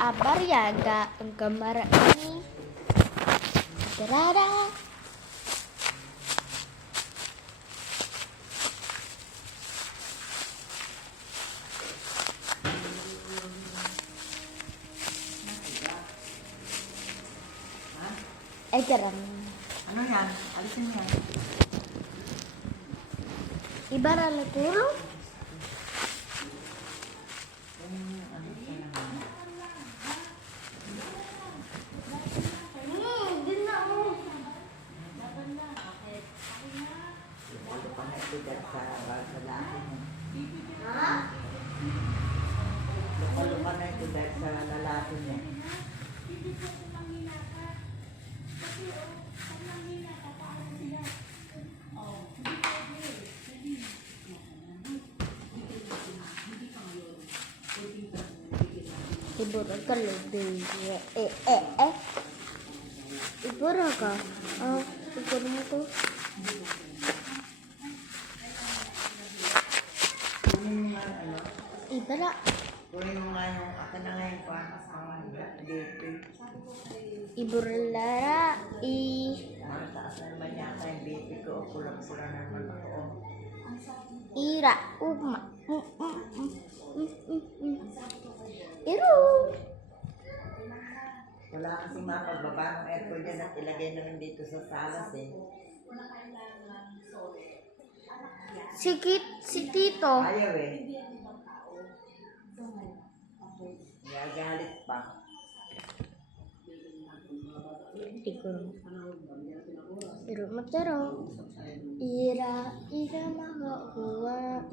Abariaga ang kamara ini. Darada. Ay, garam. Ano yan? Alisin mo yan. Ibara na tulong. Lupa na ito dahil sa lalaki niya. Ibura ka lebih. Ibura ka. Ibura mo to. Kunin mo nga ano. Ibara. Kunin mo nga yung akin na ngayon pa. Dito. Ibura lara. Mataas na naman yata yung BP ko. Pulang-pula naman ako. Ira. Iru. Wala kasi mapagbaba ng aircon dyan at ilagay naman dito sa salas eh. Si Tito. Ayaw eh. Gagalit pa. Iru matero. Ira mahahuwa.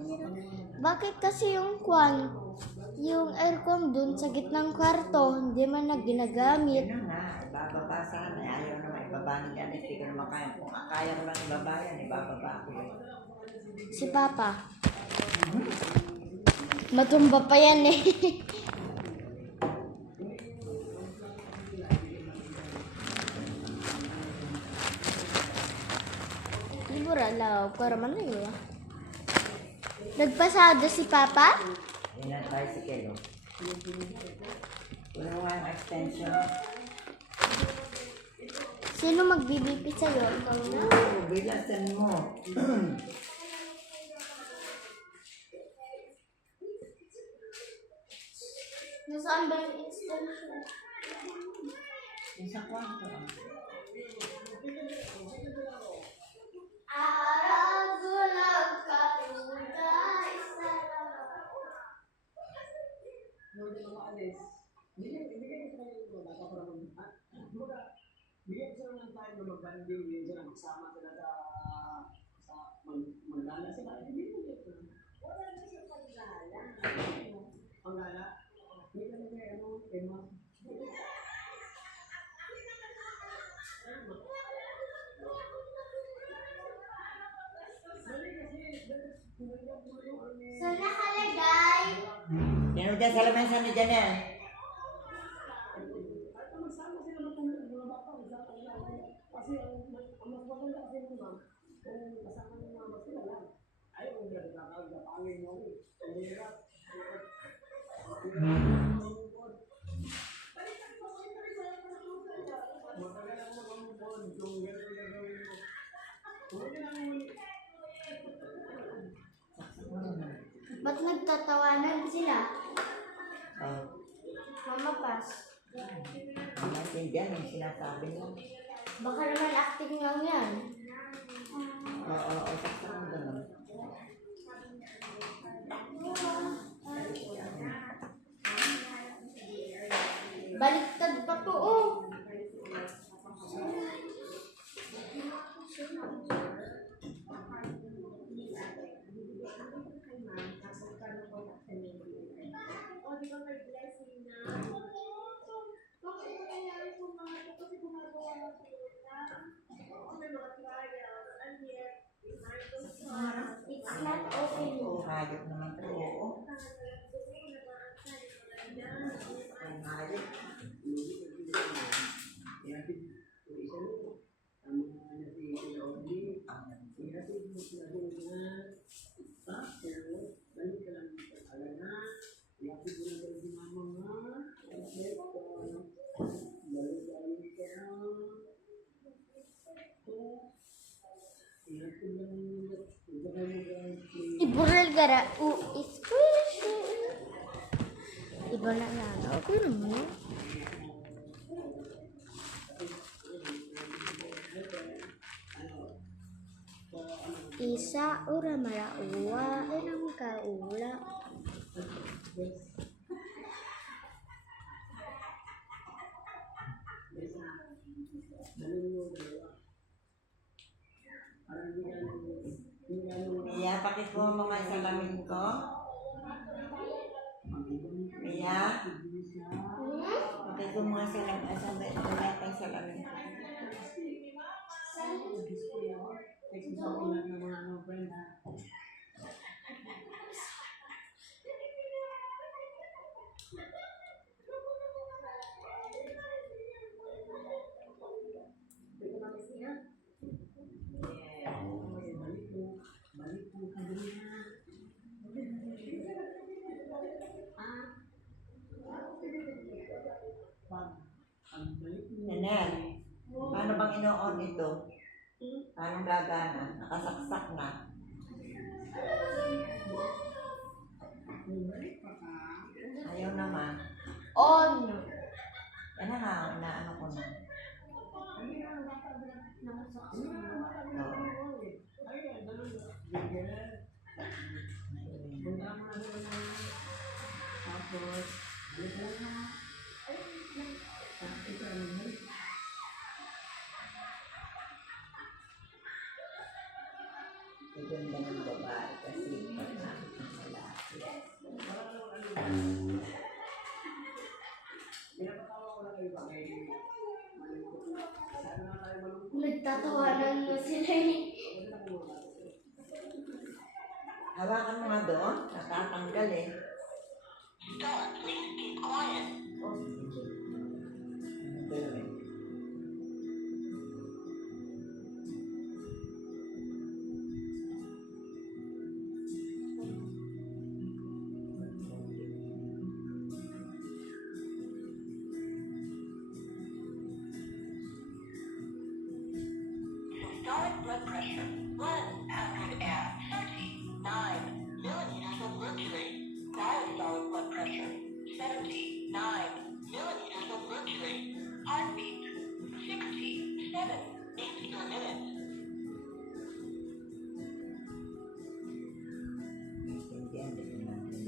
Bakit kasi yung yung aircon dun sa gitnang kwarto, hindi man na ginagamit. Yun na nga, ibababa sana. Ayaw naman ibaba niya. Hindi ko naman kaya. Kung kaya ko lang ibaba yan, ibababa ko eh. Si Papa. Matumba pa yan eh. Libura lao, para man na yun. Nagpasada si Papa? Yan ang tricycle oh. Kunin mo nga yung extension. Sino magbibipit sa'yo? Ikaw na? Bilasan mo. Nasaan ba yung extension? Yung sa kwarto ah. Bigyan sila ng time na mag-banding, bigyan sila magsama sila sa manggala sila. Hindi mo dito. Wala na siya paggala. Panggala? Hindi ka na kaya tema. So, nakalagay. Yan mo dyan sa lamesa ni Janel. Kasi ang mas maganda kasi mo ma'am, kung kasama ng mama sila lang. Ayaw kung nagkakawag na pangin mo. Ang hirap. Matagal ako mag-move kung gano'n gagawin mo. Huwag na mo. Ba't nagtatawanan sila? Oh. Mama Pas. Ang maintindihan yung sinasabi mo. Baka naman acting lang yan. Oo, sakto lang ganun. Baliktad pa to, oh. It's not open. Oo, hayop naman to. Oo. Ang hayop. Wala, okay naman yun. Isa ura malauwa, ilang kaula. Mia, pakikuha mo nga yung salamin ko. Mia, pakikuha mo nga yung salamin ko. Nenel, paano bang ino-on ito? Paano gagana? Nakasaksak na. Ayaw naman. On! Yan na nga, inaano ko na. Ganda ng babae kasi pagkakit ng lalaki. Nagtatawanan na sila eh. Hawakan mo nga doon, natatanggal eh. Stop, please keep quiet. Oh, sige. Gawin. Systolic blood pressure 139 millimeters of mercury. Diastolic blood pressure 79 millimeters of mercury. Heartbeat 67 beats per minute. Maintindihan din natin.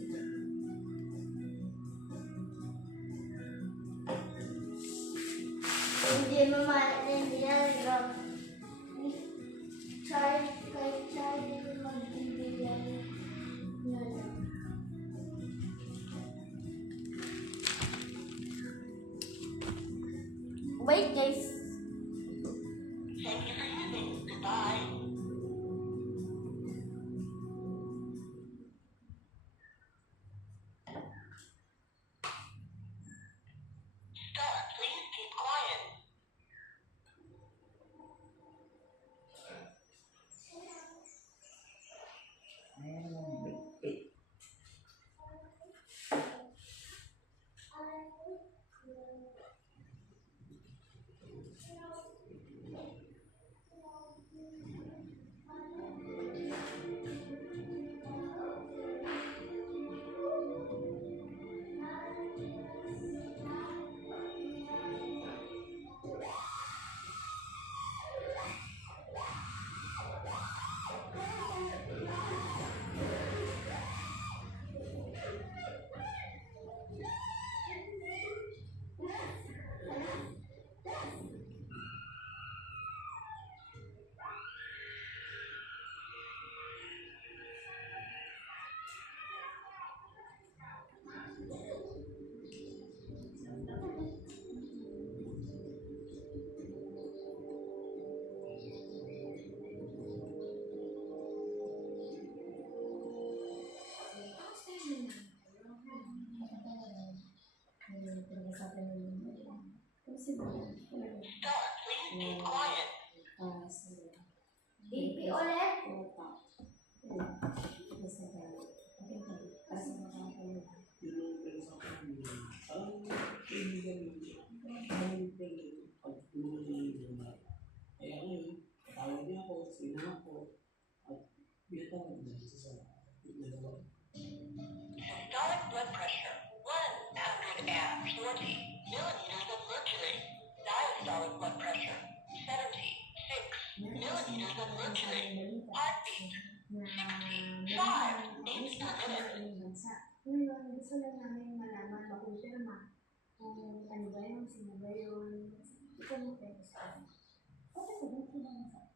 Hindi nila Charge kay Charlie magbibigyan na lang. Wait guys. Thank you for using. Goodbye. Stop, please keep quiet. Ayan yung bigpit. Stop, please keep quiet. BP ulit. Kaya ngayon, tawag niya ako, sinama ko, at binatawag niya sa dalawa. Systolic blood pressure 139 40 millimeters of mercury. Diastolic blood pressure, 76 millimeters of mercury. Heartbeat, 65 beats per minute. Ngayon, gusto lang namin malaman, makumpirma kung ano ba yun, sino ba yun. Ikaw mo pwede sa akin. Okay, sabihin ko lang sa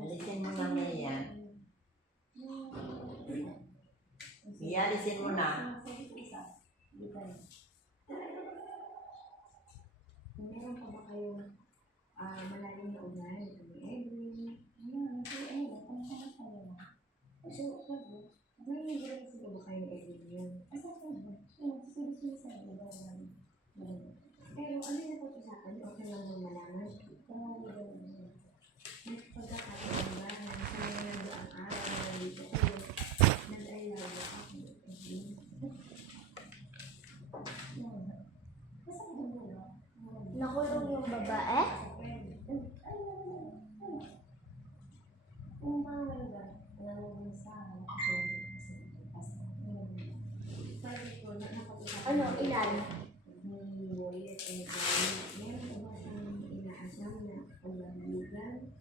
Alisin mo na yan. Ialisin mo na. Kung meron pa ba kayong malalim na unahan, ito ni Edwin. So, may naging sila ba kayong Edwin yun? Pero ano yung napag-usapan niyo? Okay lang bang malaman? Nagpagkakataon ba na sa mga ang araw na nandito kayo, nag-allow ba ako ni Edwin? Nakulong yung babae? Ano, ilan? Meron ba ba siyang inaasam na pagbabalugan?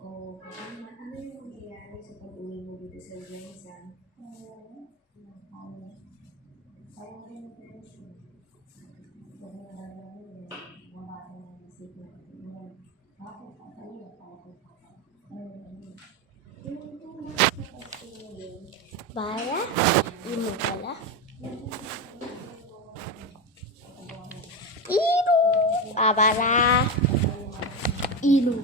O ano yung mangyayari sa pag-uwi mo dito sa Urgenza? Para? Imo pala? Ino! Para! Ino!